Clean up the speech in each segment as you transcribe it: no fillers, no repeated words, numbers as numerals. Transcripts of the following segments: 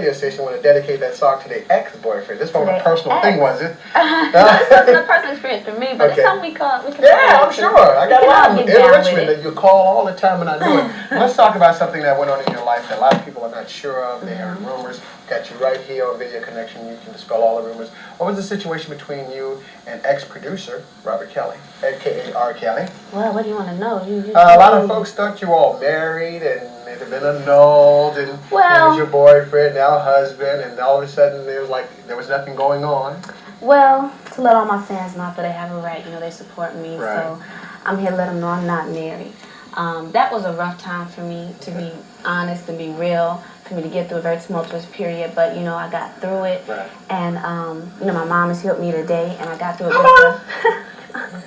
radio station want to dedicate that song to their ex-boyfriend. This wasn't a personal thing, was it? No, this wasn't a personal experience for me, but it's something we can. Yeah, I'm sure. I got a lot of enrichment that you call all the time, and I know it. Let's talk about something that went on in your life that a lot of people are not sure of. They heard rumors. Got you right here on Video Connection. You can dispel all the rumors. What was the situation between you and ex-producer Robert Kelly, a.k.a. R. Kelly? Well, what do you want to know? A lot of folks thought you were all married and it had been annulled, and he was your boyfriend, now husband, and all of a sudden there was nothing going on. Well, to let all my fans know that they have a right, they support me, so I'm here to let them know I'm not married. That was a rough time for me, to be honest and be real, for me to get through a very tumultuous period, but I got through it, and my mom has helped me today, and I got through it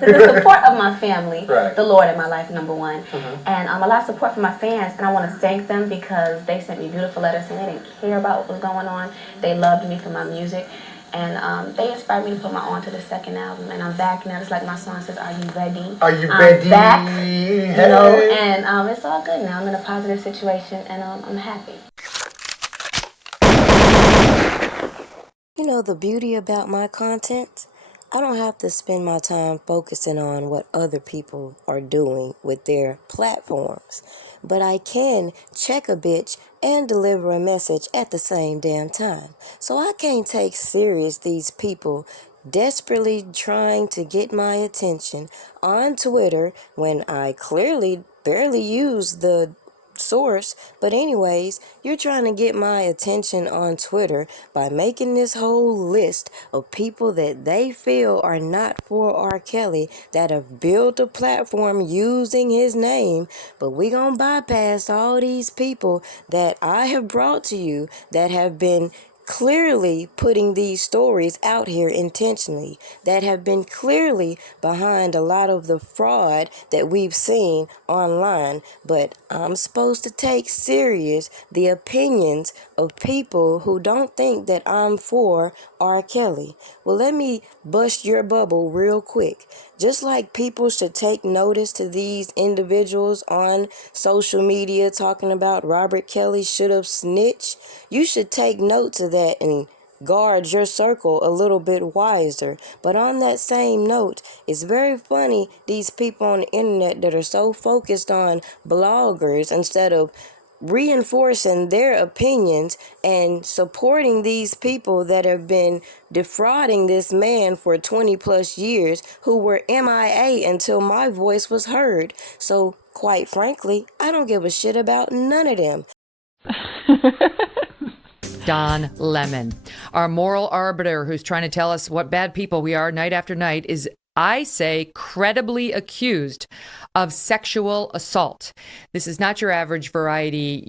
with the support of my family, the Lord in my life, number one, and a lot of support from my fans, and I want to thank them because they sent me beautiful letters saying they didn't care about what was going on. They loved me for my music, and they inspired me to put my on to the second album, and I'm back now. Just like my song says, "Are you ready?" Are you ready? I'm back, and it's all good now. I'm in a positive situation, and I'm happy. The beauty about my content, I don't have to spend my time focusing on what other people are doing with their platforms, but I can check a bitch and deliver a message at the same damn time. So I can't take serious these people desperately trying to get my attention on Twitter when I clearly barely use the source. But anyways, you're trying to get my attention on Twitter by making this whole list of people that they feel are not for R. Kelly, that have built a platform using his name. But we gonna bypass all these people that I have brought to you that have been clearly putting these stories out here intentionally, that have been clearly behind a lot of the fraud that we've seen online. But I'm supposed to take serious the opinions of people who don't think that I'm for R. Kelly. Well, let me bust your bubble real quick. Just like people should take notice to these individuals on social media talking about Robert Kelly should have snitched, you should take note to that and guard your circle a little bit wiser. But on that same note, it's very funny, these people on the internet that are so focused on bloggers instead of reinforcing their opinions and supporting these people that have been defrauding this man for 20 plus years, who were MIA until my voice was heard. So quite frankly, I don't give a shit about none of them. Don Lemon, our moral arbiter who's trying to tell us what bad people we are night after night, is, I say, credibly accused of sexual assault. This is not your average variety,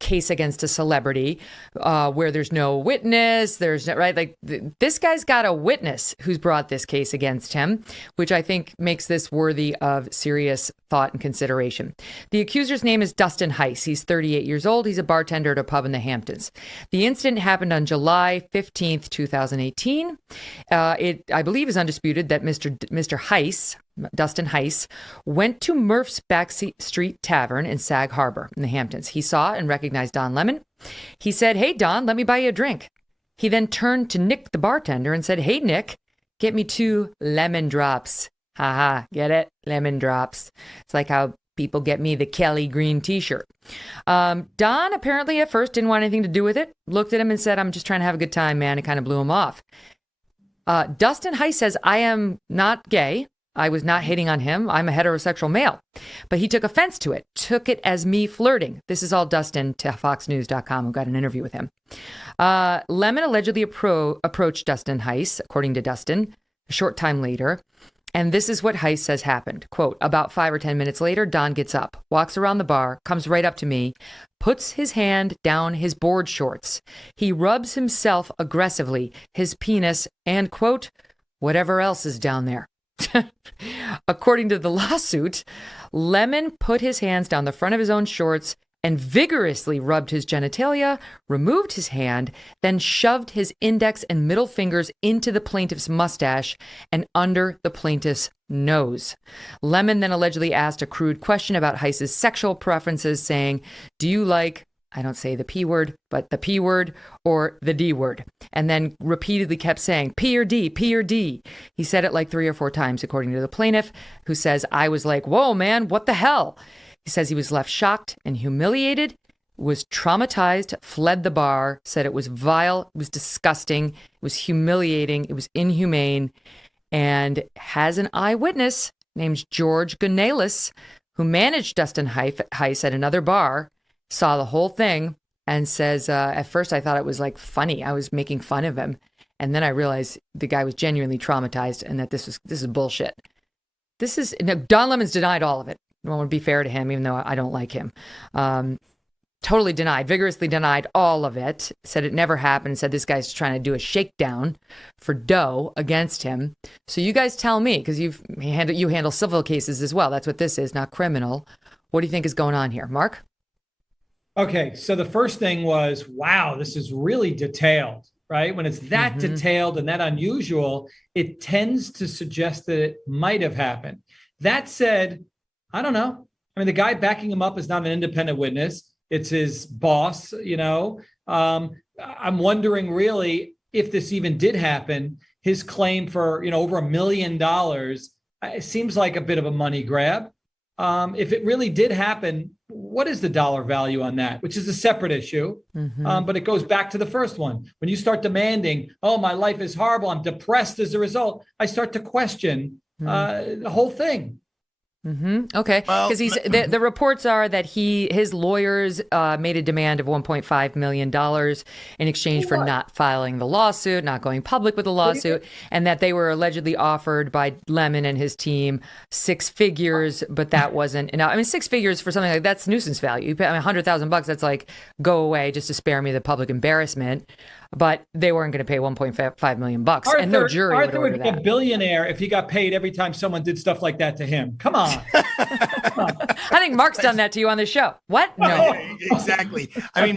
case against a celebrity where there's no witness. There's right. Like this guy's got a witness who's brought this case against him, which I think makes this worthy of serious thought and consideration. The accuser's name is Dustin Heiss. He's 38 years old. He's a bartender at a pub in the Hamptons. The incident happened on July 15th, 2018. It, I believe, is undisputed that Mr. Heiss, Dustin Heiss, went to Murph's Backstreet Tavern in Sag Harbor in the Hamptons. He saw and recognized Don Lemon. He said, "Hey, Don, let me buy you a drink." He then turned to Nick, the bartender, and said, "Hey, Nick, get me 2 lemon drops." Haha, get it? Lemon drops. It's like how people get me the Kelly green t-shirt. Don apparently at first didn't want anything to do with it, looked at him and said, "I'm just trying to have a good time, man." It kind of blew him off. Dustin Heiss says, "I am not gay. I was not hitting on him. I'm a heterosexual male." But he took offense to it, took it as me flirting. This is all Dustin to FoxNews.com, who got an interview with him. Lemon allegedly approached Dustin Heiss, according to Dustin, a short time later. And this is what Heiss says happened. Quote, "About 5 or 10 minutes later, Don gets up, walks around the bar, comes right up to me, puts his hand down his board shorts. He rubs himself aggressively, his penis, and, quote, whatever else is down there." According to the lawsuit, Lemon put his hands down the front of his own shorts and vigorously rubbed his genitalia, removed his hand, then shoved his index and middle fingers into the plaintiff's mustache and under the plaintiff's nose. Lemon then allegedly asked a crude question about Heiss's sexual preferences, saying, "Do you like I don't say the P word, but the P word or the D word. And then repeatedly kept saying P or D, P or D. He said it like 3 or 4 times, according to the plaintiff, who says, I was like, whoa, man, what the hell? He says he was left shocked and humiliated, was traumatized, fled the bar, said it was vile, it was disgusting, it was humiliating, it was inhumane, and has an eyewitness named George Gonales, who managed Dustin Heiss at another bar, saw the whole thing and says, at first I thought it was like funny. I was making fun of him. And then I realized the guy was genuinely traumatized and that this is bullshit. Don Lemon's denied all of it. I want to be fair to him, even though I don't like him. Totally denied, vigorously denied all of it. Said it never happened. Said this guy's trying to do a shakedown for dough against him. So you guys tell me, because you handle civil cases as well. That's what this is, not criminal. What do you think is going on here, Mark? Okay, so the first thing was, wow, this is really detailed, right? When it's that detailed and that unusual, it tends to suggest that it might have happened. That said, I don't know. I mean, the guy backing him up is not an independent witness. It's his boss, I'm wondering really if this even did happen, his claim for, over $1 million, it seems like a bit of a money grab. If it really did happen, what is the dollar value on that? Which is a separate issue. But it goes back to the first one. When you start demanding, oh, my life is horrible, I'm depressed as a result, I start to question the whole thing. Okay, because the reports are that his lawyers made a demand of $1.5 million in exchange for not filing the lawsuit, not going public with the lawsuit, and that they were allegedly offered by Lemon and his team 6 figures, but that wasn't enough. I mean, 6 figures for something like that's nuisance value. You pay $100,000, that's like go away just to spare me the public embarrassment. But they weren't going to pay $1.5 million, and no jury would order that. Arthur would be a billionaire if he got paid every time someone did stuff like that to him. Come on. I think Mark's done that to you on this show. What? No. Exactly. I mean,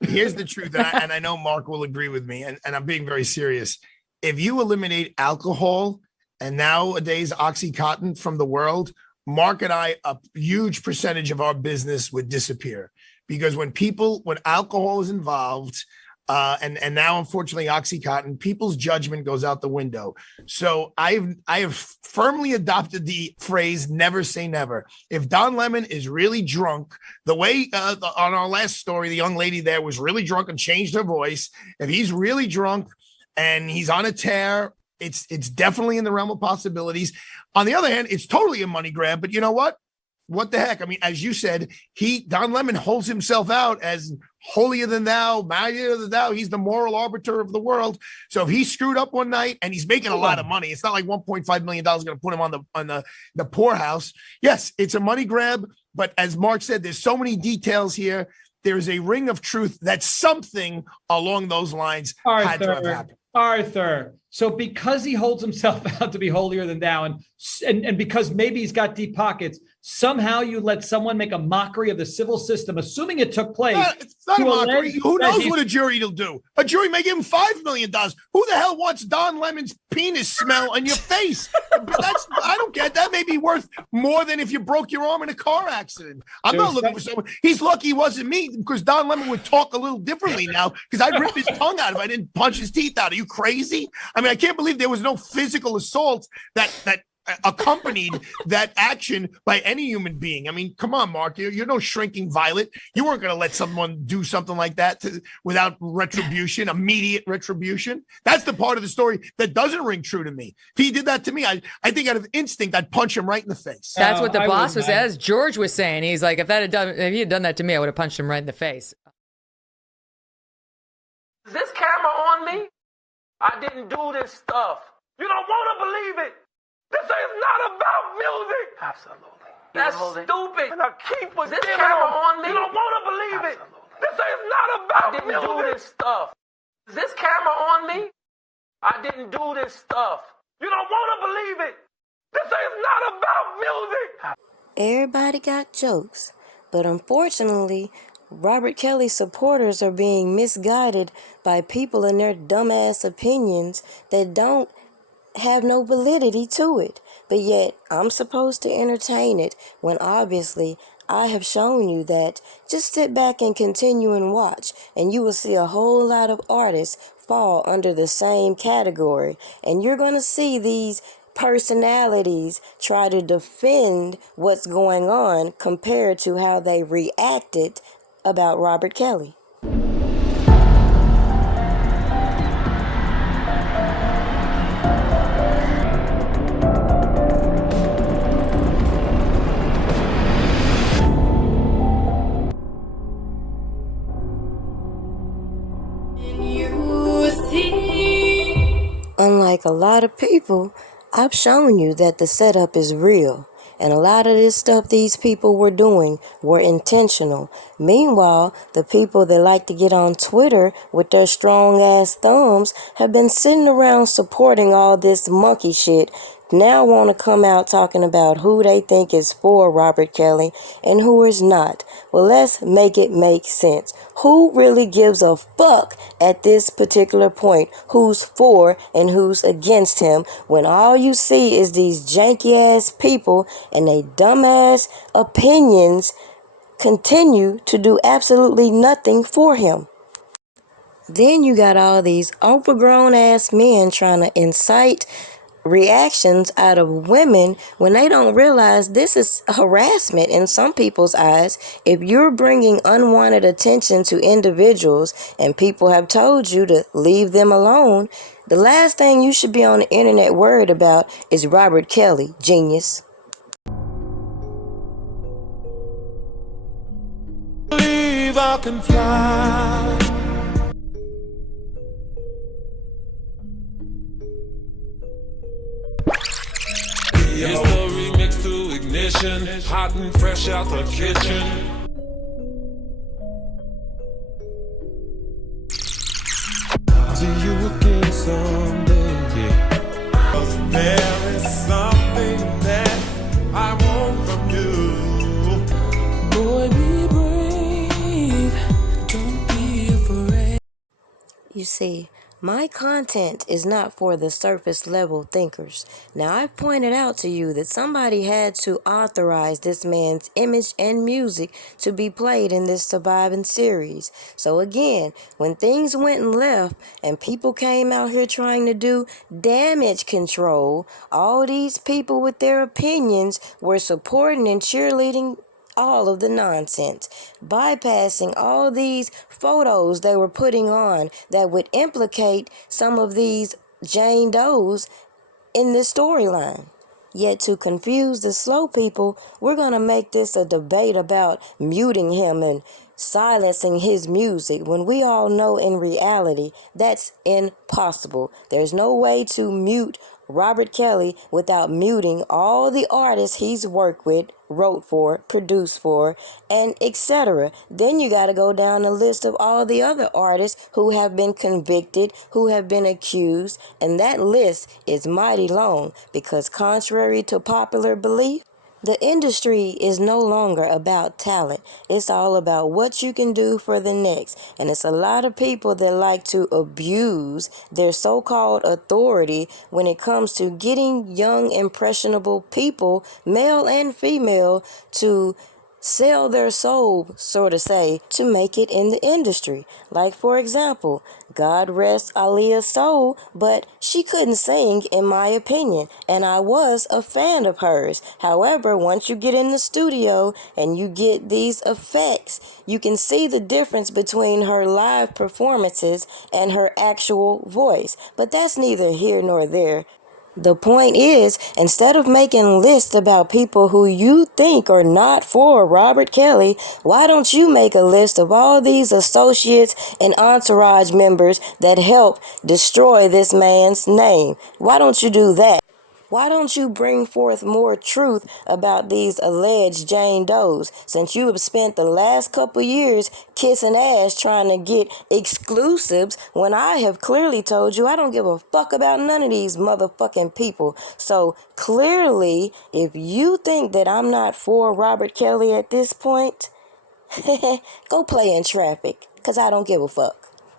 here's the truth, and I know Mark will agree with me, and I'm being very serious. If you eliminate alcohol and nowadays OxyContin from the world, Mark and I, a huge percentage of our business would disappear. Because when alcohol is involved, and now, unfortunately, OxyContin, people's judgment goes out the window. So I have firmly adopted the phrase, never say never. If Don Lemon is really drunk, the way on our last story, the young lady there was really drunk and changed her voice. If he's really drunk and he's on a tear, it's definitely in the realm of possibilities. On the other hand, it's totally a money grab. But you know what? What the heck? I mean, as you said, Don Lemon holds himself out as holier than thou, mightier than thou. He's the moral arbiter of the world. So if he screwed up one night and he's making a lot of money, it's not like $1.5 million is going to put him on the poorhouse. Yes, it's a money grab. But as Mark said, there's so many details here. There's a ring of truth that something along those lines had to have happened. Arthur. So because he holds himself out to be holier than thou, and because maybe he's got deep pockets, somehow you let someone make a mockery of the civil system, assuming it took place. It's not a mockery. Who knows what a jury will do? A jury may give him $5 million. Who the hell wants Don Lemon's penis smell on your face? I don't get that. May be worth more than if you broke your arm in a car accident. I'm not looking for someone. He's lucky it wasn't me, because Don Lemon would talk a little differently now, because I'd rip his tongue out if I didn't punch his teeth out. Are you crazy? I mean, I can't believe there was no physical assault that accompanied that action by any human being. I mean, come on, Mark, you're no shrinking violet. You weren't going to let someone do something like that without retribution, immediate retribution. That's the part of the story that doesn't ring true to me. If he did that to me, I think out of instinct, I'd punch him right in the face. That's what the boss was, as George was saying. He's like, if he had done that to me, I would have punched him right in the face. Is this camera on me? I didn't do this stuff. You don't want to believe it. This is not about music. Absolutely. That's stupid. And I keep with this camera on me. You don't want to believe it. This is not about music. I didn't do this stuff. Is this camera on me? I didn't do this stuff. You don't want to believe it. This is not about music. Everybody got jokes, but unfortunately, Robert Kelly's supporters are being misguided by people and their dumbass opinions that don't have no validity to it. But yet, I'm supposed to entertain it when obviously I have shown you that. Just sit back and continue and watch, and you will see a whole lot of artists fall under the same category. And you're going to see these personalities try to defend what's going on compared to how they reacted about Robert Kelly. Unlike a lot of people, I've shown you that the setup is real. And a lot of this stuff these people were doing were intentional. Meanwhile, the people that like to get on Twitter with their strong ass thumbs have been sitting around supporting all this monkey shit, now want to come out talking about who they think is for Robert Kelly and who is not. Well, let's make it make sense. Who really gives a fuck at this particular point who's for and who's against him when all you see is these janky ass people and they dumbass opinions continue to do absolutely nothing for him? Then you got all these overgrown ass men trying to incite reactions out of women when they don't realize this is harassment in some people's eyes. If you're bringing unwanted attention to individuals and people have told you to leave them alone, the last thing you should be on the internet worried about is Robert Kelly, genius. Believe I can fly. It's the remix to Ignition, hot and fresh out the kitchen. See you again someday. There is something that I want from you. Boy, be brave, don't be afraid. You see, my content is not for the surface level thinkers. Now, I've pointed out to you that somebody had to authorize this man's image and music to be played in this Surviving series. So again, when things went left and people came out here trying to do damage control, all these people with their opinions were supporting and cheerleading all of the nonsense, bypassing all these photos they were putting on that would implicate some of these Jane Does in this storyline. Yet to confuse the slow people, we're going to make this a debate about muting him and silencing his music when we all know in reality that's impossible. There's no way to mute Robert Kelly without muting all the artists he's worked with, wrote for, produced for, and etc. Then you got to go down the list of all the other artists who have been convicted, who have been accused, and that list is mighty long because contrary to popular belief, the industry is no longer about talent. It's all about what you can do for the next. And it's a lot of people that like to abuse their so-called authority when it comes to getting young, impressionable people, male and female, to sell their soul, so to say, to make it in the industry. Like, for example, God rest Aaliyah's soul, but she couldn't sing, in my opinion, and I was a fan of hers. However, once you get in the studio and you get these effects, you can see the difference between her live performances and her actual voice. But that's neither here nor there. The point is, instead of making lists about people who you think are not for Robert Kelly, why don't you make a list of all these associates and entourage members that help destroy this man's name? Why don't you do that? Why don't you bring forth more truth about these alleged Jane Does, since you have spent the last couple years kissing ass trying to get exclusives when I have clearly told you I don't give a fuck about none of these motherfucking people. So clearly, if you think that I'm not for Robert Kelly at this point, go play in traffic, because I don't give a fuck.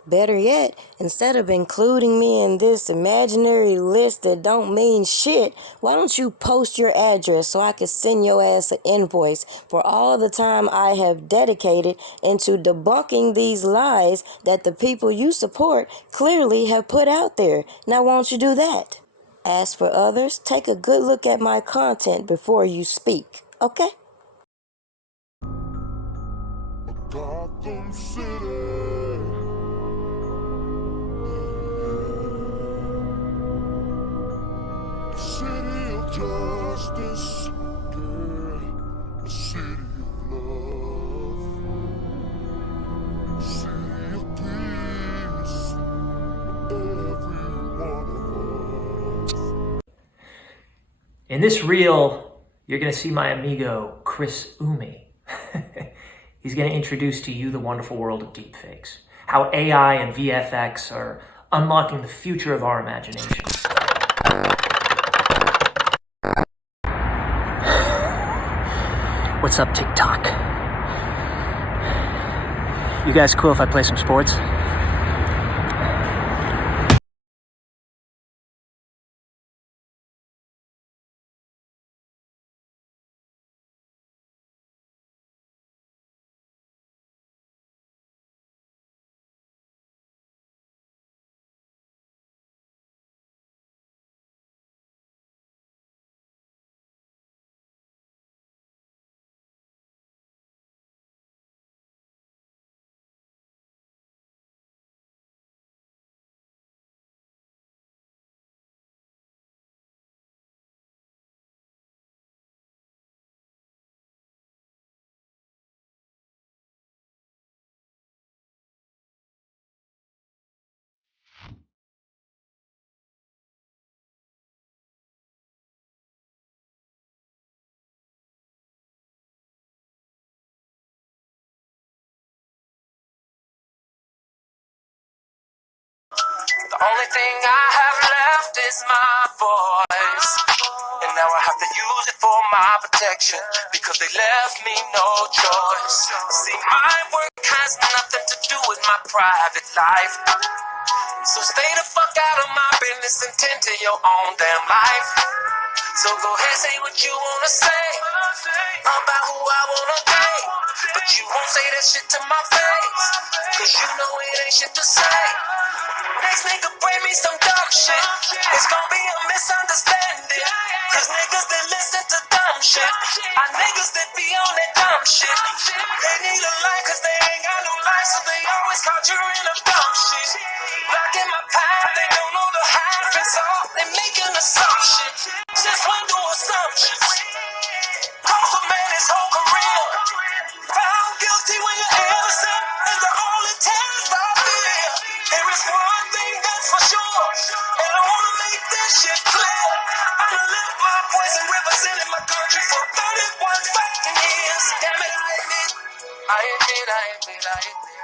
Better yet, instead of including me in this imaginary list that don't mean shit, why don't you post your address so I can send your ass an invoice for all the time I have dedicated into debunking these lies that the people you support clearly have put out there. Now won't you do that? As for others, take a good look at my content before you speak, okay? Gotham City. City of justice, yeah. A city of love, a city of peace, every one of us. In this reel, you're going to see my amigo, Chris Umi. He's going to introduce to you the wonderful world of deepfakes, how AI and VFX are unlocking the future of our imaginations. What's up, TikTok? You guys cool if I play some sports? The only thing I have left is my voice, and now I have to use it for my protection, because they left me no choice. See, my work has nothing to do with my private life, so stay the fuck out of my business and tend to your own damn life. So go ahead, say what you wanna say about who I wanna date, but you won't say that shit to my face, cause you know it ain't shit to say. Next nigga bring me some dumb shit, it's gonna be a misunderstanding, cause niggas that listen to dumb shit are niggas that be on that dumb shit. They need a life cause they ain't got no life, so they always conjuring up dumb shit. Blocking my path, they don't know the half and all, they making assumptions. Just one do assumptions. Cost a man his whole career. Found guilty when you're innocent is the only test I fear. There is one thing that's for sure, and I wanna make this shit clear. I done lived my voice and represented my country for 31 fucking years. Damn it, I admit.